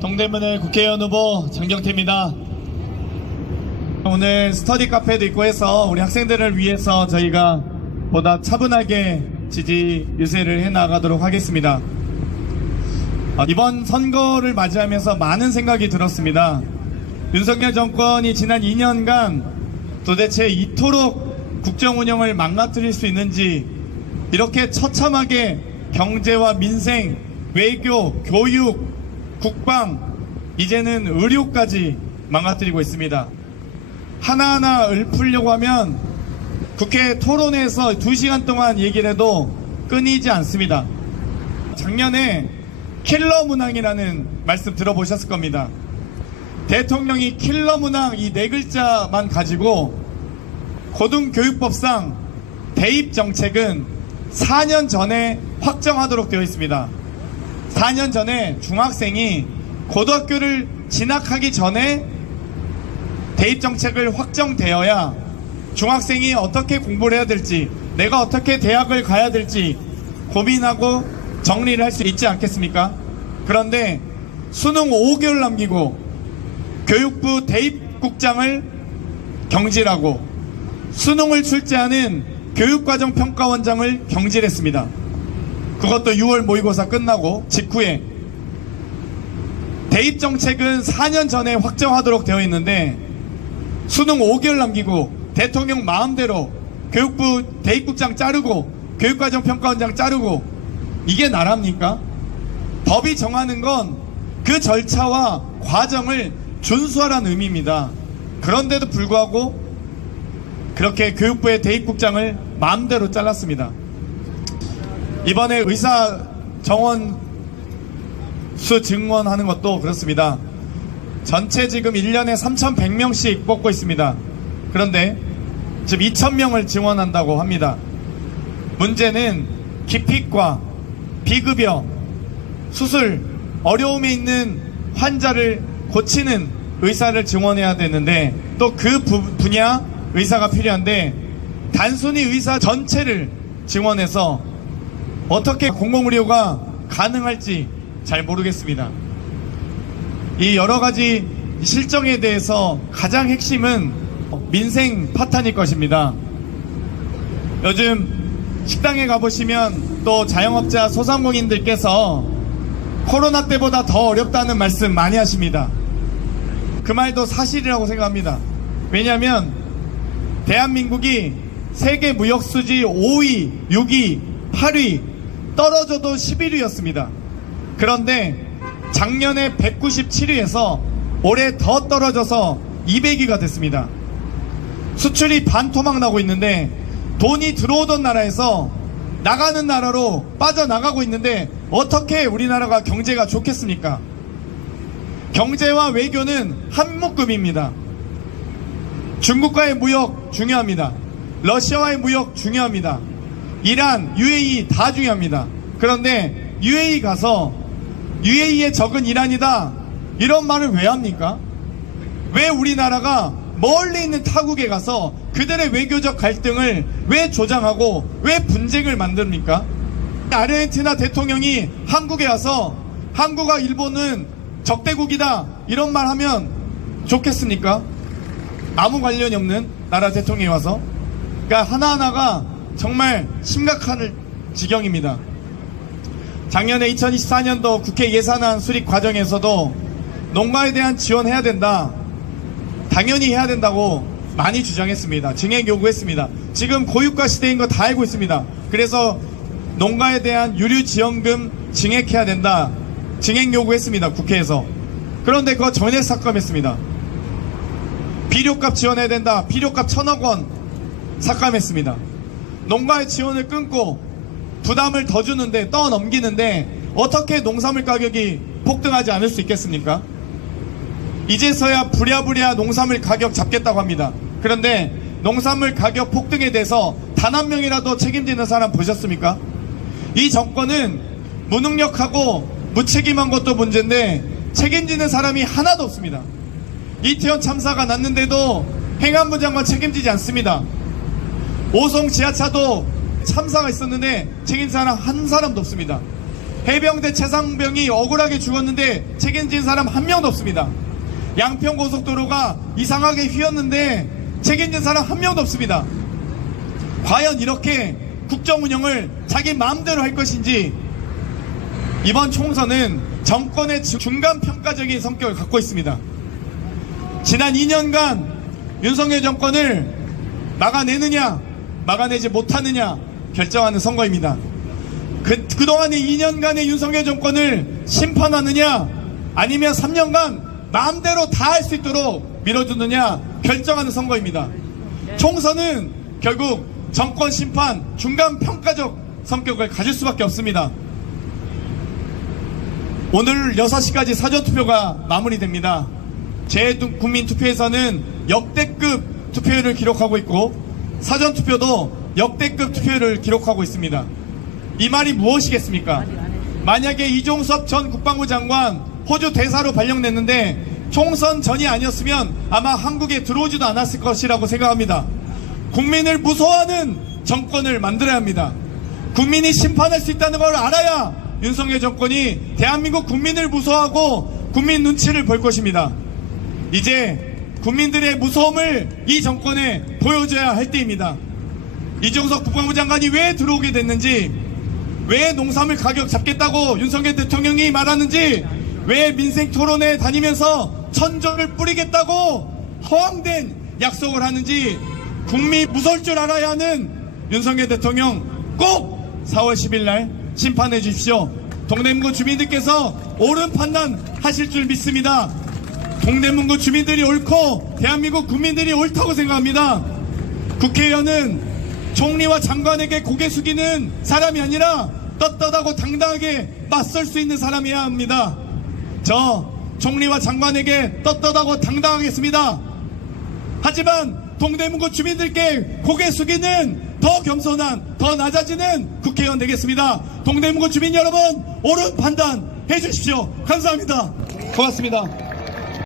동대문의 국회의원 후보 장경태입니다. 오늘 스터디 카페도 있고 해서 우리 학생들을 위해서 저희가 보다 차분하게 지지 유세를 해나가도록 하겠습니다. 이번 선거를 맞이하면서 많은 생각이 들었습니다. 윤석열 정권이 지난 2년간 도대체 이토록 국정 운영을 망가뜨릴 수 있는지, 이렇게 처참하게 경제와 민생, 외교, 교육, 국방, 이제는 의료까지 망가뜨리고 있습니다. 하나하나 읊으려고 하면 국회 토론회에서 2시간 동안 얘기를 해도 끊이지 않습니다. 작년에 킬러 문항이라는 말씀 들어보셨을 겁니다. 대통령이 킬러 문항 이 4글자만 가지고 고등교육법상 대입 정책은 4년 전에 확정하도록 되어 있습니다. 4년 전에 중학생이 고등학교를 진학하기 전에 대입정책을 확정되어야 중학생이 어떻게 공부를 해야 될지, 내가 어떻게 대학을 가야 될지 고민하고 정리를 할 수 있지 않겠습니까? 그런데 수능 5개월 남기고 교육부 대입국장을 경질하고 수능을 출제하는 교육과정평가원장을 경질했습니다. 그것도 6월 모의고사 끝나고 직후에. 대입정책은 4년 전에 확정하도록 되어 있는데 수능 5개월 남기고 대통령 마음대로 교육부 대입국장 자르고 교육과정평가원장 자르고, 이게 나랍니까? 법이 정하는 건 그 절차와 과정을 준수하라는 의미입니다. 그런데도 불구하고 그렇게 교육부의 대입국장을 마음대로 잘랐습니다. 이번에 의사 정원 수 증원하는 것도 그렇습니다. 전체 지금 1년에 3,100명씩 뽑고 있습니다. 그런데 지금 2,000명을 증원한다고 합니다. 문제는 기피과, 비급여, 수술, 어려움이 있는 환자를 고치는 의사를 증원해야 되는데 또 그 분야 의사가 필요한데 단순히 의사 전체를 증원해서 어떻게 공공의료가 가능할지 잘 모르겠습니다. 이 여러가지 실정에 대해서 가장 핵심은 민생 파탄일 것입니다. 요즘 식당에 가보시면 또 자영업자 소상공인들께서 코로나 때보다 더 어렵다는 말씀 많이 하십니다. 그 말도 사실이라고 생각합니다. 왜냐하면 대한민국이 세계 무역수지 5위, 6위, 8위, 떨어져도 11위였습니다. 그런데 작년에 197위에서 올해 더 떨어져서 200위가 됐습니다. 수출이 반토막 나고 있는데 돈이 들어오던 나라에서 나가는 나라로 빠져나가고 있는데 어떻게 우리나라가 경제가 좋겠습니까? 경제와 외교는 한 묶음입니다. 중국과의 무역 중요합니다. 러시아와의 무역 중요합니다. 이란, UAE 다 중요합니다. 그런데 UAE 가서 UAE의 적은 이란이다, 이런 말을 왜 합니까? 왜 우리나라가 멀리 있는 타국에 가서 그들의 외교적 갈등을 왜 조장하고 왜 분쟁을 만듭니까? 아르헨티나 대통령이 한국에 와서 한국과 일본은 적대국이다 이런 말 하면 좋겠습니까? 아무 관련이 없는 나라 대통령이 와서. 그러니까 하나하나가 정말 심각한 지경입니다. 작년에 2024년도 국회 예산안 수립 과정에서도 농가에 대한 지원해야 된다, 당연히 해야 된다고 많이 주장했습니다. 증액 요구했습니다. 지금 고유가 시대인 거 다 알고 있습니다. 그래서 농가에 대한 유류지원금 증액해야 된다, 증액 요구했습니다. 국회에서. 그런데 그거 전액 삭감했습니다. 비료값 지원해야 된다, 비료값 1,000억 원 삭감했습니다. 농가의 지원을 끊고 부담을 더 주는데, 떠넘기는데 어떻게 농산물 가격이 폭등하지 않을 수 있겠습니까? 이제서야 부랴부랴 농산물 가격 잡겠다고 합니다. 그런데 농산물 가격 폭등에 대해서 단 한 명이라도 책임지는 사람 보셨습니까? 이 정권은 무능력하고 무책임한 것도 문제인데 책임지는 사람이 하나도 없습니다. 이태원 참사가 났는데도 행안부 장관 책임지지 않습니다. 오송 지하차도 참사가 있었는데 책임지는 사람 한 사람도 없습니다. 해병대 최상병이 억울하게 죽었는데 책임진 사람 한 명도 없습니다. 양평고속도로가 이상하게 휘었는데 책임진 사람 한 명도 없습니다. 과연 이렇게 국정 운영을 자기 마음대로 할 것인지, 이번 총선은 정권의 중간평가적인 성격을 갖고 있습니다. 지난 2년간 윤석열 정권을 막아내느냐 막아내지 못하느냐 결정하는 선거입니다. 그동안의 2년간의 윤석열 정권을 심판하느냐 아니면 3년간 마음대로 다 할 수 있도록 밀어주느냐 결정하는 선거입니다. 총선은 결국 정권 심판 중간평가적 성격을 가질 수밖에 없습니다. 오늘 6시까지 사전투표가 마무리됩니다. 재국민투표에서는 역대급 투표율을 기록하고 있고 사전투표도 역대급 투표율을 기록하고 있습니다. 이 말이 무엇이겠습니까? 만약에 이종섭 전 국방부 장관 호주 대사로 발령냈는데 총선 전이 아니었으면 아마 한국에 들어오지도 않았을 것이라고 생각합니다. 국민을 무서워하는 정권을 만들어야 합니다. 국민이 심판할 수 있다는 걸 알아야 윤석열 정권이 대한민국 국민을 무서워하고 국민 눈치를 볼 것입니다. 이제 국민들의 무서움을 이 정권에 보여줘야 할 때입니다. 이종석 국방부 장관이 왜 들어오게 됐는지, 왜 농산물 가격 잡겠다고 윤석열 대통령이 말하는지, 왜 민생 토론회 다니면서 천조를 뿌리겠다고 허황된 약속을 하는지 국민 무서울 줄 알아야 하는 윤석열 대통령 꼭 4월 10일 날 심판해 주십시오. 동대문구 주민들께서 옳은 판단 하실 줄 믿습니다. 동대문구 주민들이 옳고 대한민국 국민들이 옳다고 생각합니다. 국회의원은 총리와 장관에게 고개 숙이는 사람이 아니라 떳떳하고 당당하게 맞설 수 있는 사람이어야 합니다. 저 총리와 장관에게 떳떳하고 당당하겠습니다. 하지만 동대문구 주민들께 고개 숙이는 더 겸손한, 더 낮아지는 국회의원 되겠습니다. 동대문구 주민 여러분, 옳은 판단 해주십시오. 감사합니다. 고맙습니다.